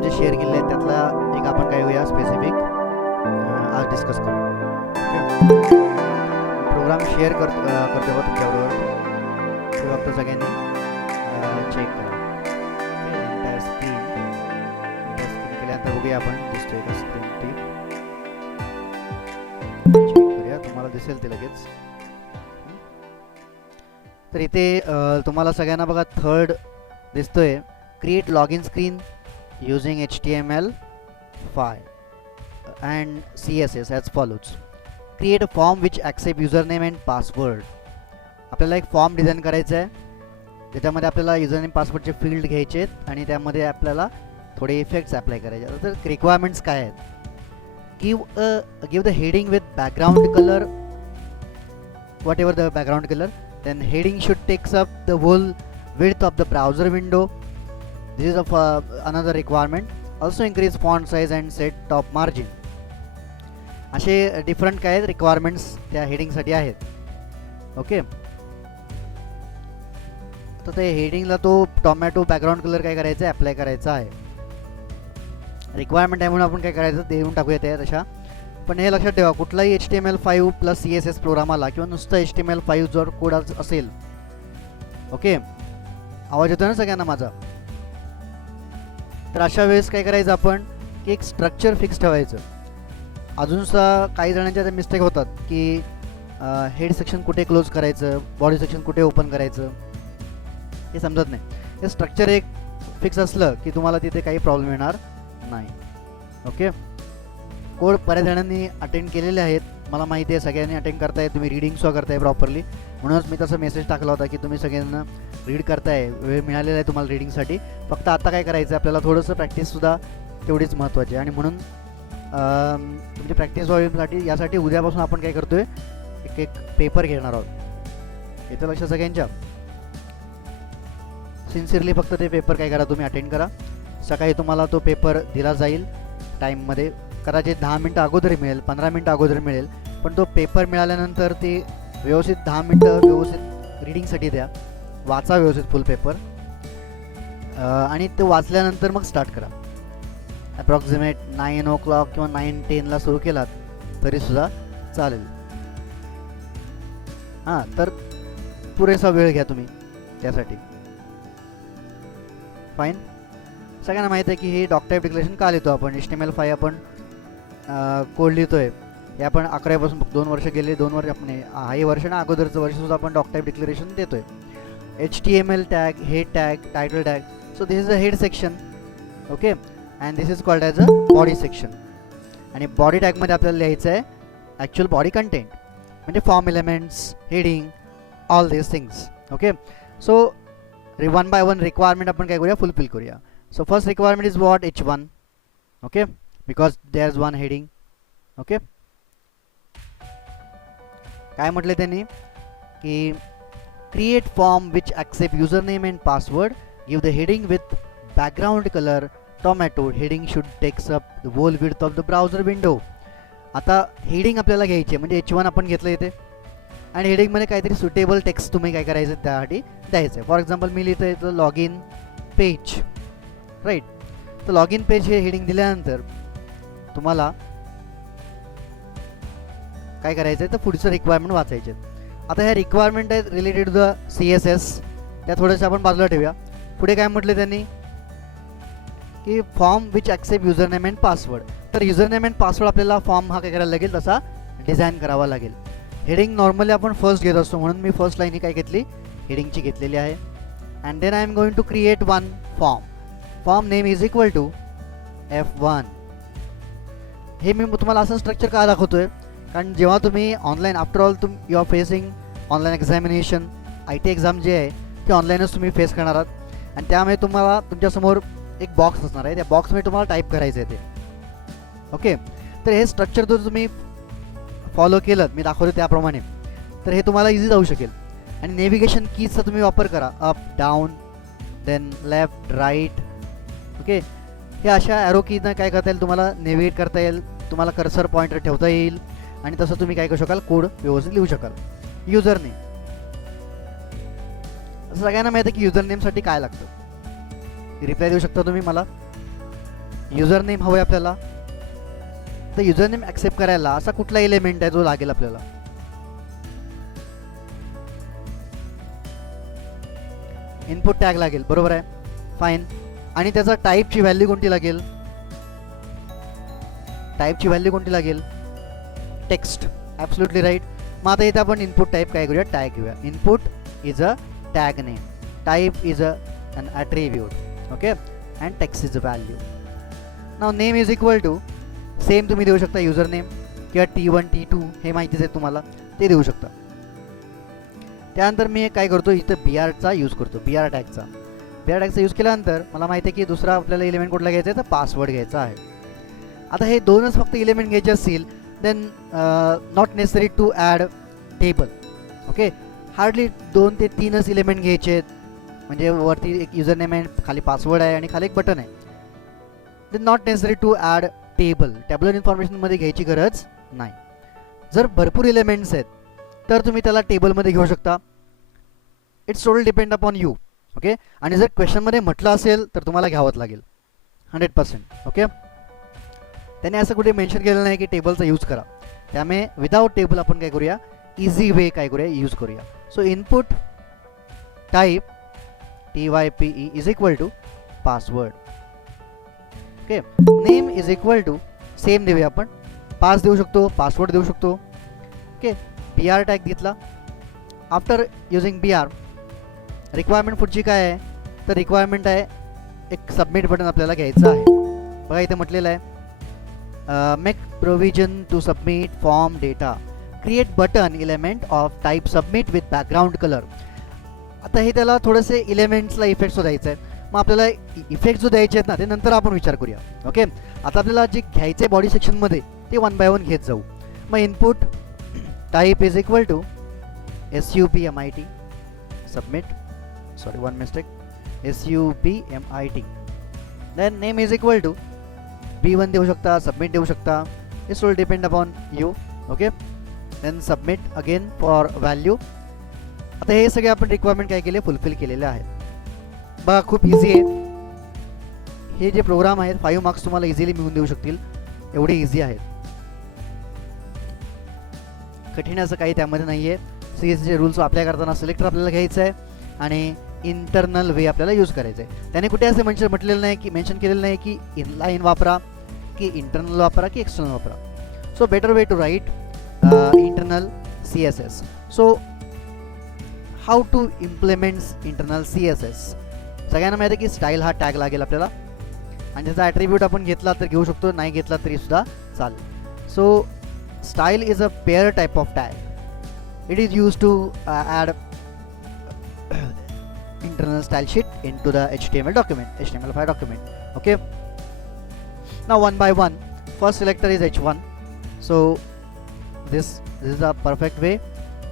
Programme जे share केले आहेत त्यातला एक आपण काय करूया स्पेसिफिक आज डिस्कस करू. ओके, प्रोग्राम शेअर करतो बघा तुमच्याबरोबर, ते फक्त सगळ्यांनी चेक करा. एंटायर स्क्रीन केल्यानंतर बघूया आपण दिसतोय का स्क्रीन टीप. चेक करूया, तुम्हाला दिसेल ते लगेच. तर इथे तुम्हाला सगळ्यांना बघा थर्ड दिसतोय, create login screen using HTML5 and CSS as follows. Create a form which accept username and password. आपल्याला एक फॉर्म डिझाईन करायचा आहे, त्याच्यामध्ये आपल्याला युजरनेम पासवर्डचे फील्ड घ्यायचे आहेत आणि त्यामध्ये आपल्याला थोडे इफेक्ट्स अप्लाय करायचे. तर रिक्वायरमेंट्स काय आहेत? Give the heading with background colour, what ever the background colour. Then heading should takes up the whole width of the browser window. This is another requirement. Also increase font size and set top margin. असे different काय requirements त्या हेडिंगसाठी आहेत. Okay, तर ते हेडिंगला तो tomato background colour काय करायचं आहे, अप्लाय करायचा आहे. रिक्वायरमेंट आहे म्हणून आपण काय करायचं देऊन टाकूया त्या तशा. पण हे लक्षात ठेवा, कुठलाही HTML5 प्लस CSS प्रोग्राम आला किंवा नुसतं HTML5 जर कोड असेल, ओके, आवाज येतो ना सगळ्यांना माझा, तर अशा वेळेस काय करायचं आपण की एक स्ट्रक्चर फिक्स ठेवायचं. अजूनसुद्धा काही जणांच्या त्या मिस्टेक होतात की हेड सेक्शन कुठे क्लोज करायचं, बॉडी सेक्शन कुठे ओपन करायचं, हे समजत नाही. हे स्ट्रक्चर एक फिक्स असलं की तुम्हाला तिथे काही प्रॉब्लेम येणार नाही. ओके, कोड बऱ्याच जणांनी अटेंड केलेले आहेत, मला माहिती आहे सगळ्यांनी अटेंड करताय, तुम्ही रीडिंगसुद्धा करताय प्रॉपरली. म्हणूनच मी तसं मेसेज टाकला होता की तुम्ही सगळ्यांना रीड करताय, वेळ मिळालेला आहे तुम्हाला रीडिंगसाठी. फक्त आता काय करायचं, आपल्याला थोडंसं प्रॅक्टिससुद्धा तेवढीच महत्त्वाची आहे. आणि म्हणून तुमची प्रॅक्टिस व्हावीसाठी यासाठी उद्यापासून आपण काय करतोय, एक पेपर घेणार आहोत. येतं लक्षात सगळ्यांच्या? सिन्सिअरली फक्त ते पेपर काय करा, तुम्ही अटेंड करा. सकाळी तुम्हाला तो पेपर दिला जाईल टाईममध्ये, कदाचित 10 मिनटं अगोदर मिळेल, 15 मिनटं अगोदर मिळेल, पण तो पेपर मिळाल्यानंतर ते व्यवस्थित 10 मिनटं व्यवस्थित रीडिंगसाठी द्या, वाचा व्यवस्थित फुल पेपर, आणि ते वाचल्यानंतर मग स्टार्ट करा. अप्रॉक्सिमेट 9 o'clock किंवा 9-10ला सुरू केलात तरीसुद्धा चालेल. हां, तर पुरेसा वेळ घ्या तुम्ही त्यासाठी. फाईन. सगळ्यांना माहिती आहे की हे डॉक टाईप डिक्लेरेशन का लिहितो आपण, HTML5 आपण कोड लिहितोय, हे आपण 11वीपासून 2 वर्ष गेले, 2 वर्ष आपण हे वर्ष ना अगोदरचं वर्षसुद्धा आपण डॉक टाईप डिक्लेरेशन देतोय. HTML tag, head tag, title tag. So this is a head section, okay, and this is called as a body section. आणि बॉडी टॅगमध्ये आपल्याला लिहायचं आहे ॲक्च्युअल बॉडी कंटेंट, म्हणजे form elements, heading, all this things. Okay, so 1 by 1 requirement आपण काय करूया, fulfil करूया. So first requirement is what? H1, okay, because there's one heading. Okay, काय म्हटले त्यांनी की create form which accept username and password, give the heading with background color tomato. Heading should takes up the whole width of the browser window. आता heading आपल्याला घ्यायची म्हणजे H1 आपण घेतलं इथे, आणि हेडिंगमध्ये काहीतरी सुटेबल टेक्स्ट तुम्ही काय करायचं त्यासाठी द्यायचं आहे. फॉर एक्झाम्पल मी लिहितो आहे लॉग इन पेज, राईट. तर लॉग इन पेज हे हेडिंग दिल्यानंतर तुम्हाला काय करायचं आहे, तर पुढचं रिक्वायरमेंट वाचायचे. आता ह्या रिक्वायरमेंट आहेत रिलेटेड टू द CSS, त्या थोड्याशा आपण बाजूला ठेवूया. पुढे काय म्हटलं त्यांनी की form which accept username and password. तर युजरनेम अँड पासवर्ड आपल्याला फॉर्म हा काय करायला लागेल, तसा डिझाईन करावा लागेल. हेडिंग नॉर्मली आपण फर्स्ट घेत असतो, म्हणून मी फर्स्ट लाईन ही काय घेतली, हेडिंगची घेतलेली आहे. And then I am going to create one form. Form name is equal to F1. हे मी तुम्हाला असं स्ट्रक्चर का दाखवतोय, कारण जेव्हा तुम्ही online, after all you are facing online examination, IT exam जे आहे ते ऑनलाईनच तुम्ही फेस करणार आहात, आणि त्यामुळे तुम्हाला तुमच्यासमोर एक बॉक्स असणार आहे, त्या बॉक्समध्ये तुम्हाला टाईप करायचं आहे ते. ओके, तर हे स्ट्रक्चर जर तुम्ही फॉलो केलं, मी दाखवतो त्याप्रमाणे, तर हे तुम्हाला इझी जाऊ शकेल. आणि नेव्हिगेशन कीजचा तुम्ही वापर करा, up, down, then left, right. Okay, हे अशा ॲरो कीनं काय करता येईल, तुम्हाला नेव्हिगेट करता येईल, तुम्हाला कर्सर पॉइंटर ठेवता येईल, आणि तसं तुम्ही काय करू शकाल, कोड व्यवस्थित लिहू शकाल. युजर नेम, सगळ्यांना माहिती आहे की युजर नेमसाठी काय लागतं, रिप्लाय देऊ शकता तुम्ही मला. युजर नेम हवं आहे आपल्याला. तर युजर नेम ॲक्सेप्ट करायला असा कुठला एलिमेंट आहे जो लागेल आपल्याला? इनपुट टॅग लागेल, बरोबर आहे, फाईन. आणि त्याचा टाईपची व्हॅल्यू कोणती लागेल? टाईपची व्हॅल्यू कोणती लागेल? Text, absolutely right. मग आता इथे आपण इनपुट टाईप काय करूया? टॅग घेऊया. Input is a tag name, type is an attribute, okay, and text is a value. नाव name is equal to same तुम्ही देऊ शकता युजर नेम किंवा T1 T2 हे माहितीच आहे तुम्हाला, ते देऊ शकता. त्यानंतर मी काय करतो, इथं BRचा यूज करतो, BR टॅगचा. BR टॅगचा यूज केल्यानंतर मला माहिती आहे की दुसरा आपल्याला एलिमेंट कुठला घ्यायचा आहे, तर पासवर्ड घ्यायचा आहे. आता हे दोनच फक्त एलिमेंट घ्यायचे असतील then not necessary to add table, okay. Hardly 2 ते 3च एलिमेंट घ्यायचे आहेत, म्हणजे वरती एक युजर नेम आहे, खाली पासवर्ड आहे आणि खाली एक बटन आहे. Then not necessary to add table, tabular इन्फॉर्मेशनमध्ये घ्यायची गरज नाही. जर भरपूर एलिमेंट्स आहेत तर तुम्ही त्याला टेबलमध्ये घेऊ शकता. It's total depend upon you, okay. आणि जर क्वेश्चनमध्ये म्हटलं असेल तर तुम्हाला घ्यावंच लागेल 100%, ओके. त्याने असं कुठे मेन्शन केलेलं नाही की टेबलचा यूज करा. त्यामुळे विदाउट टेबल आपण काय करूया, इझी वे काय करूया, यूज करूया. So input type TYPE is equal to password, okay. Name is equal to same देऊया आपण, पास देऊ शकतो, पासवर्ड देऊ शकतो, ओके. BR टॅग घेतला. आफ्टर युजिंग BR रिक्वायरमेंट पुढची काय आहे, तर रिक्वायरमेंट आहे एक सबमिट बटन आपल्याला घ्यायचं आहे. बघा इथे म्हटलेलं आहे make provision to submit form data, create button element of type submit with background colour. आता हे त्याला थोडेसे एलिमेंट्सला इफेक्ट्स द्यायचे आहेत. मग आपल्याला इफेक्ट जो द्यायचे आहेत ना ते नंतर आपण विचार करूया, ओके. आता आपल्याला जे घ्यायचे बॉडी सेक्शनमध्ये ते 1 बाय 1 घेत जाऊ. मग input type is equal to SUBMIT submit, sorry one mistake, SUBMIT. Then name is equal to B1 देऊ शकता, सबमिट देऊ शकता, it's will depend upon you, okay. Then submit again for value. आता हे सगळे आपण रिक्वायरमेंट काय केले, फुलफिल केलेले आहेत. बघा खूप इझी आहे. हे जे प्रोग्राम आहेत 5 मार्क्स तुम्हाला इझिली मिळून देऊ शकतील, एवढे इझी आहेत. कठीण असं काही त्यामध्ये नाही आहे. CSSचे रूल्स अप्लाय करताना सिलेक्टर आपल्याला घ्यायचं आहे आणि इंटरनल वे आपल्याला यूज करायचं आहे. त्याने कुठे असं म्हटलेलं नाही की, मेन्शन केलेलं नाही की इनलाईन वापरा की इंटरनल वापरा की एक्सटर्नल वापरा. So better way to write internal CSS. So how to implement internal CSS. सगळ्यांना माहिती आहे की स्टाईल हा टॅग लागेल आपल्याला आणि त्याचा ॲट्रिब्यूट आपण घेतला तर घेऊ शकतो, नाही घेतला तरी सुद्धा चालेल. So style is a pair type of tag. It is used to add internal style sheet into the HTML document, HTML5 document, okay. Now one by one, first selector is H1. So this is a perfect way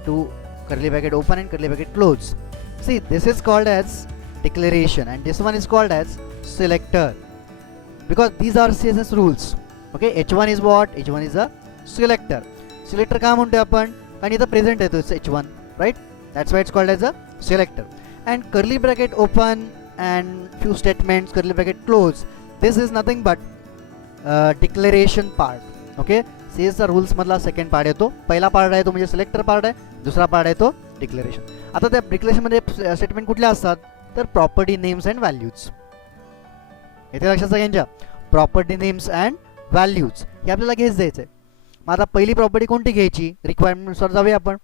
to curly bracket open and curly bracket close. See, this is called as declaration and this one is called as selector because these are CSS rules, okay. H1 is what? H1 is a selector. Selector का म्हणतो आपण, कारण इथं present येतो H1, right. That's why it's called as a selector. And curly bracket open and few statements curly bracket close, this is nothing but declaration part, okay. CSS रूल्समधला second part येतो. पहिला part आहे तो म्हणजे selector part आहे, दुसरा part आहे तो डिक्लेरेशन. आता त्या डिक्लेरेशनमध्ये स्टेटमेंट कुठले असतात, तर प्रॉपर्टी नेम्स अँड व्हॅल्यूज. इथे लक्षात घ्यायच्या, प्रॉपर्टी नेम्स अँड व्हॅल्यूज हे आपल्याला घेत जायचं आहे. मग आता पहिली प्रॉपर्टी कोणती घ्यायची, रिक्वायरमेंट्सवर जाऊया आपण.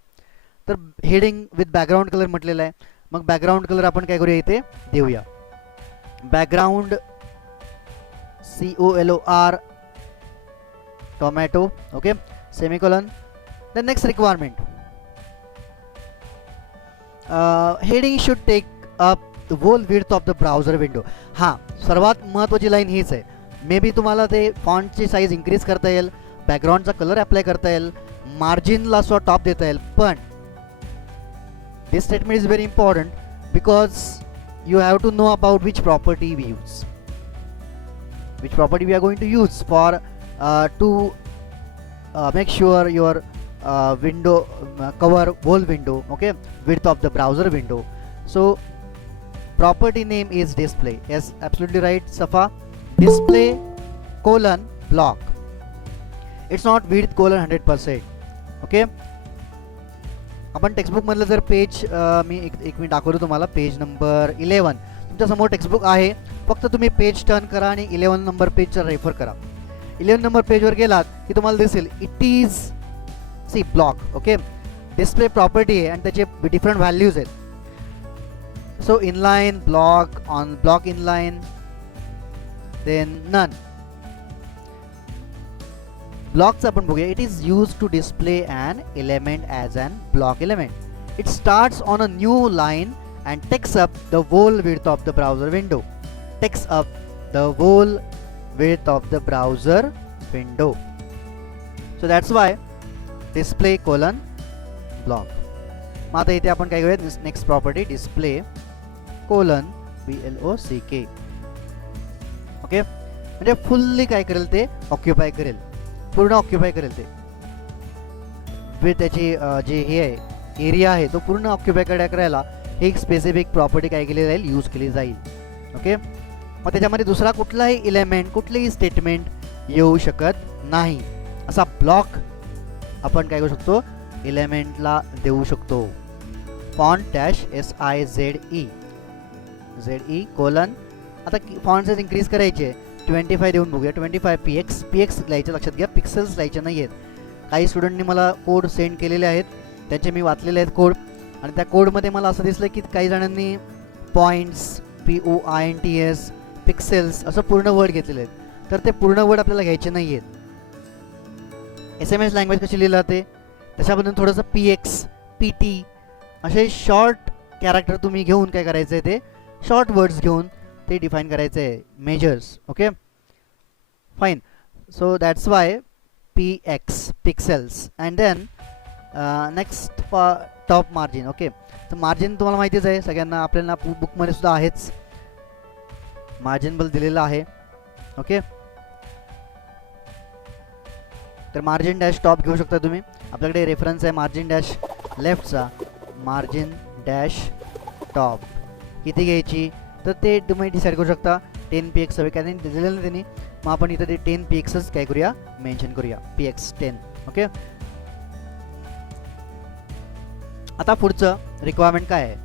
तर हेडिंग विथ बॅकग्राऊंड कलर म्हटलेलं आहे. मग बॅकग्राऊंड कलर आपण काय करूया, इथे देऊया background COLOR tomato, okay, semicolon. The next requirement, heading should take up the whole width of the browser window. हां, सर्वात महत्त्वाची लाईन हीच आहे. मे बी तुम्हाला ते फॉन्टची साईज इन्क्रीज करता येईल, बॅकग्राऊंडचा कलर अप्लाय करता येईल, मार्जिनला सुद्धा टॉप देता येईल, पण this statement is very important because you have to know about which property we use, which property we are going to use for to make sure your window cover whole window, okay, width of the browser window. So property name is display. Yes, absolutely right, Safa. Display colon block. It's not width colon 100%. Okay, आपण textbook मधलं जर page मी एक minute दाखवतो तुम्हाला. Page number 11 तुमच्यासमोर textbook आहे. फक्त तुम्ही पेज टर्न करा आणि 11 नंबर पेजचा रेफर करा. 11 नंबर पेजवर गेलात की तुम्हाला दिसेल it is C block. Okay, display property आहे आणि त्याचे डिफरंट व्हॅल्यूज आहेत. So inline block, on block inline, then none. ब्लॉकचं आपण बघूया. It is use to display an element as an block element. It starts on a new line and takes up the whole width of the browser window. Takes up the whole width of the browser window. So that's why display colon block. मग आता इथे आपण काय करूया, next property display colon BLOCK. Okay, म्हणजे fully काय करेल ते ऑक्युपाय करेल, पूर्ण ऑक्युपाय करेल ते. विथ त्याची जे हे आहे एरिया आहे तो पूर्ण ऑक्युपाय करायला ही एक स्पेसिफिक प्रॉपर्टी काय केली जाईल, यूज केली जाईल. ओके, मग त्याच्यामध्ये दुसरा कुठलाही एलिमेंट, कुठलेही स्टेटमेंट येऊ शकत नाही. असा ब्लॉक आपण काय करू शकतो, एलिमेंटला देऊ शकतो. Font dash SIZE colon. आता फॉन्ट साईज इन्क्रीज करायचे 25 देऊन बघूया. 25 PX लिहायचं, लक्षात घ्या पिक्सेल्स लिहायचे नाही आहेत. काही स्टुडंटनी मला कोड सेंड केलेले आहेत, त्यांचे मी वाचलेले आहेत कोड. आणि त्या कोडमध्ये मला असं दिसलं की काही जणांनी पॉईंट्स POINTS पिक्सेल्स असं पूर्ण वर्ड घेतलेले आहेत. तर ते पूर्ण वर्ड आपल्याला घ्यायचे नाही आहेत. SMS लँग्वेज कशी लिहिलं जाते त्याच्याबद्दल थोडंसं PX PT असे शॉर्ट कॅरेक्टर तुम्ही घेऊन काय करायचं आहे, ते शॉर्ट वर्ड्स घेऊन ते डिफाईन करायचं आहे, measures. Okay fine. So that's why PX pixels. And then next top margin. Okay, तर मार्जिन तुम्हाला माहितीच आहे सगळ्यांना, आपल्याला बुकमध्ये सुद्धा आहेच मार्जिन बल दिलेलं आहे. ओके, तर मार्जिन डॅश टॉप घेऊ शकता तुम्ही. आपल्याकडे रेफरन्स आहे मार्जिन डॅश लेफ्टचा, मार्जिन डॅश टॉप किती घ्यायची तर ते तुम्ही डिसाईड करू शकता. 10 PX हवे, काय दिलेलं नाही त्यांनी, मग आपण इथं ते 10 PXच काय करूया, मेन्शन करूया, PX 10. ओके, आता पुढचं रिक्वायरमेंट काय आहे,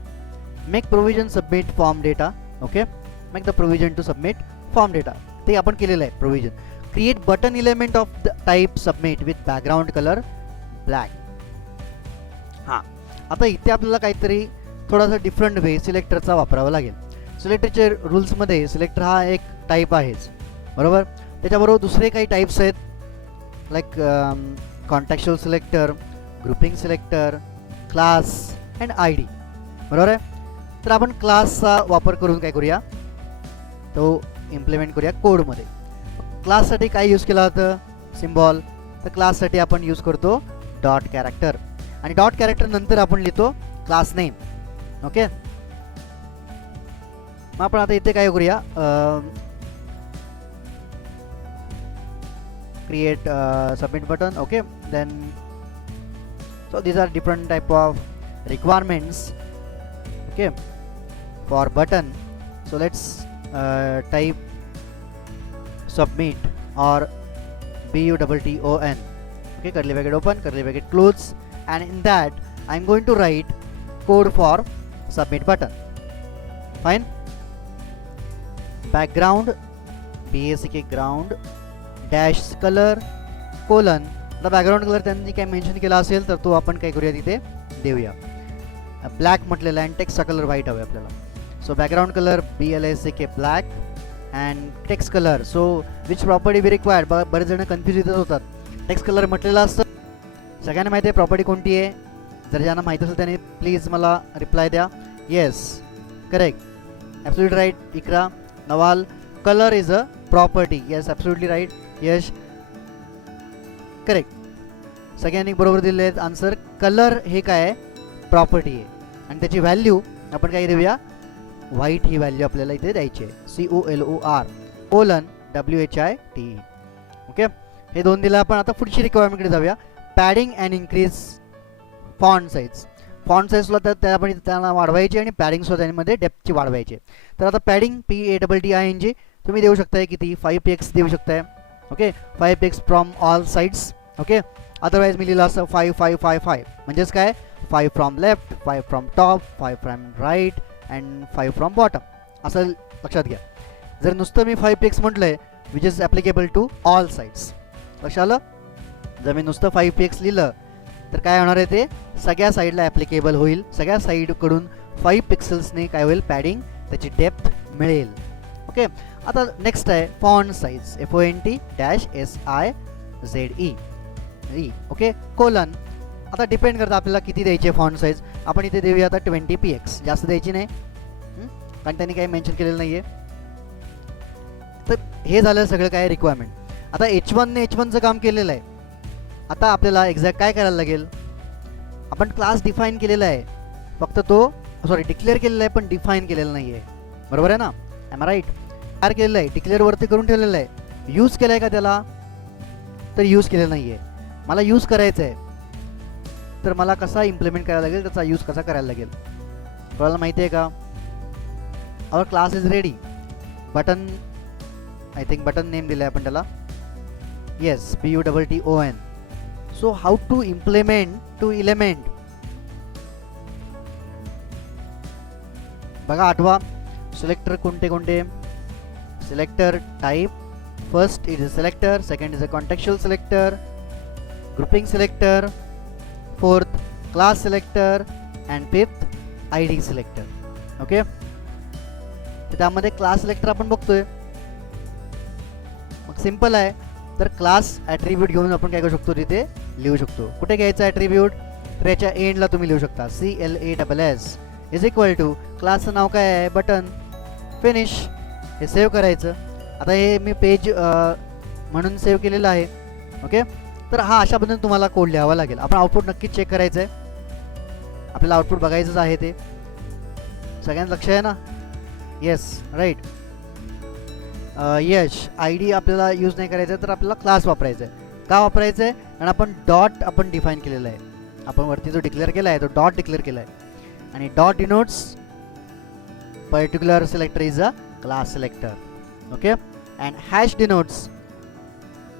make provision submit form data. Okay, make the provision to submit form data, ते आपण केलेलं आहे provision. Create button element of the type submit with background colour black. हां, आता इथे आपल्याला काहीतरी थोडासा डिफरंट वे सिलेक्टरचा वापरावा लागेल. सिलेक्टरचे रूल्समध्ये सिलेक्टर हा एक टाईप आहेच, बरोबर. त्याच्याबरोबर दुसरे काही टाईप्स आहेत, like contextual selector, grouping selector, class and ID, बरोबर आहे. तर आपण क्लासचा वापर करून काय करूया, तो इम्प्लिमेंट करूया कोडमध्ये. क्लाससाठी काय यूज केला जातं, सिम्बॉल. तर क्लाससाठी आपण यूज करतो डॉट कॅरेक्टर, आणि डॉट कॅरेक्टर नंतर आपण लिहितो क्लास नेम. ओके, मग आपण आता इथे काय करूया, create submit button. Okay, then so these are different type of requirements, okay, for button. So let's type submit or BUTTON. Okay, curly bracket open, curly bracket close, and in that I'm going to write code for submit button. Fine. Background BACK ground dash color colon. आता background colour त्यांनी काय mention केला असेल तर तो आपण काय करूया, तिथे देऊया. ब्लॅक म्हटलेला आहे आणि टेक्स्टचा कलर व्हाईट हवा आपल्याला. So background colour BLACK black and text colour. So which property be required. बरेच जण कन्फ्यूज येतच होतात. टेक्स्ट कलर म्हटलेला असतं, सगळ्यांना माहिती आहे प्रॉपर्टी कोणती आहे. जर ज्यांना माहीत असेल त्याने प्लीज मला रिप्लाय द्या. Yes, correct, absolutely right. Iqra Nawal, colour is a property. Yes, absolutely right. Yash, correct, सगळ्यांनी बरोबर दिले आहेत आन्सर. कलर हे काय आहे, प्रॉपर्टी आहे, आणि त्याची व्हॅल्यू आपण काय देऊया, व्हाईट ही व्हॅल्यू आपल्याला इथे द्यायची आहे. COLOR colon WHITE. ओके, हे दोन दिलं आपण. आता पुढची रिक्वायरमेंटकडे जाऊया. Padding and increase font size. Font साईजला तर त्या आपण त्यांना वाढवायची आणि पॅडिंग सुद्धा त्यामध्ये डेप्थची वाढवायची. तर आता पॅडिंग PADDING तुम्ही देऊ शकताय किती, 5 PX देऊ शकताय. Okay 5 pix from all sides. Okay otherwise मी लिहिलं असं 5 5 5 5 म्हणजेच काय 5 from left 5 from top 5 from right and 5 from bottom असं लक्षात घ्या. जर नुसतं मी 5 पिक्स म्हटलंय which is applicable to all sides. लक्षात आलं. जर मी नुसतं 5 पिक्स लिहिलं तर काय होणार आहे ते सगळ्या साईडला ॲप्लिकेबल होईल. सगळ्या साईडकडून 5 पिक्सल्सने काय होईल पॅडिंग त्याची डेप्थ मिळेल. ओके आता नेक्स्ट आहे font size FONT-SIZE. Okay colon. आता डिपेंड करतं आपल्याला किती द्यायचे फॉन्ट साईज. आपण इथे देऊया आता 20px. जास्त द्यायची नाही कारण त्यांनी काही मेन्शन केलेलं नाही आहे. तर हे झालं सगळं काय रिक्वायरमेंट. आता H1ने H1चं काम केलेलं आहे. आता आपल्याला एक्झॅक्ट काय करायला लागेल. आपण क्लास डिफाईन केलेला आहे फक्त तो डिक्लेअर केलेला आहे पण डिफाईन केलेला नाही आहे. बरोबर आहे ना. Am right. तयार केलेलं आहे डिक्लेअरवरती करून ठेवलेलं आहे. यूज केलं आहे का त्याला तर यूज केलेलं नाही आहे. मला यूज करायचं आहे तर मला कसा इम्प्लिमेंट करायला लागेल त्याचा यूज कसा करायला लागेल. तुम्हाला माहिती आहे का our class is ready. Button I think button name दिलं आहे आपण त्याला. Yes BUTTON. So how to implement to element. बघा आठवा सिलेक्टर कोणते कोणते. Selector type first is a selector, second is a contextual selector, grouping selector, fourth class selector and fifth ID selector. Okay त्यामध्ये class selector आपण बघतोय. मग simple आहे तर क्लास ॲट्रिब्यूट घेऊन आपण काय करू शकतो तिथे लिहू शकतो. कुठे घ्यायचा ॲट्रिब्यूट तर याच्या एंडला तुम्ही लिहू शकता CLASS इज इक्वल टू क्लासचं नाव काय आहे बटन फिनिश. हे सेव्ह करायचं. आता हे मी पेज म्हणून सेव्ह केलेलं आहे. ओके तर हा अशा पद्धतीने तुम्हाला कोड लिहावा लागेल. आपण आउटपुट नक्कीच चेक करायचं आहे. आपल्याला आउटपुट बघायचंच आहे ते. सगळ्यांना लक्ष आहे ना. Yes right. यश ID आपल्याला यूज नाही करायचं तर आपल्याला क्लास वापरायचा आहे. का वापरायचं आहे कारण आपण डॉट आपण डिफाईन केलेला आहे. आपण वरती जो डिक्लेअर केला आहे तो डॉट डिक्लेअर केला आहे आणि dot denotes particular selector is a class selector. Okay and hash denotes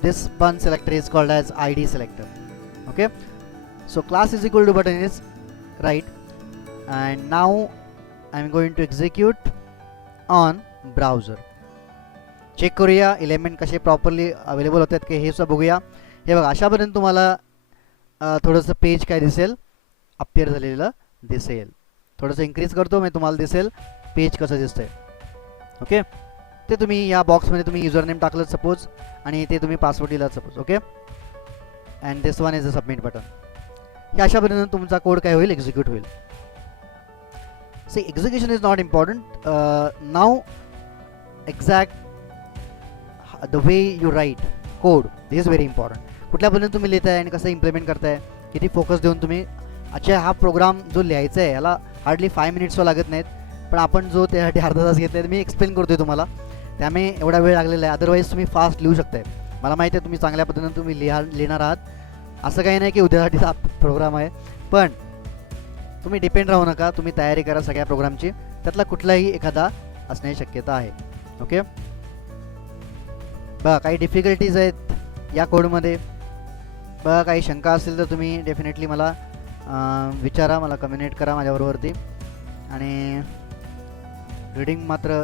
this one selector is called as ID selector. Okay so class is equal to button is right and now I'm going to execute on browser. Check करूया element कसे properly available होतात की हे सुद्धा बघूया. हे बघा अशापर्यंत तुम्हाला थोडंसं पेज काय दिसेल अपियर झालेलं दिसेल. थोडंसं इन्क्रीज करतो मी तुम्हाला दिसेल पेज कसं दिसतंय. ओके ते तुम्ही या बॉक्समध्ये तुम्ही युजर नेम टाकलं सपोज आणि ते तुम्ही पासवर्ड दिला suppose. Okay and this one is a submit button. हे अशा पद्धतीने तुमचा कोड काय होईल एक्झिक्यूट होईल. See execution is not important now exact the way you write code this is very important. कुठल्या पद्धतीने तुम्ही लिहिताय आणि कसं इम्प्लिमेंट करताय किती फोकस देऊन तुम्ही. अच्छा हा प्रोग्राम जो लिहायचा आहे याला हार्डली 5 मिनिट्स लागत नाहीत पण आपण जो त्यासाठी अर्धा तास घेतला मी एक्सप्लेन करतोय तुम्हाला त्यामुळे एवढा वेळ लागलेला आहे. अदरवाईज तुम्ही फास्ट लिहू शकताय. मला माहिती आहे तुम्ही चांगल्या पद्धतीने तुम्ही लिहिणार आहात. असं काही नाही की उद्यासाठीचा प्रोग्राम आहे पण तुम्ही डिपेंड राहू नका. तुम्ही तयारी करा सगळ्या प्रोग्रामची. त्यातला कुठलाही एखादा असण्याची शक्यता आहे. ओके बघा काही डिफिकल्टीज आहेत या कोडमध्ये. बघा काही शंका असेल तर तुम्ही डेफिनेटली मला विचारा. मला कम्युनिकेट करा माझ्याबरोबरती आणि रीडिंग मात्र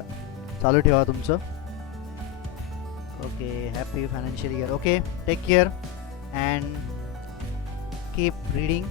चालू ठेवा तुमचं. Okay happy financial year. Okay take care and keep reading.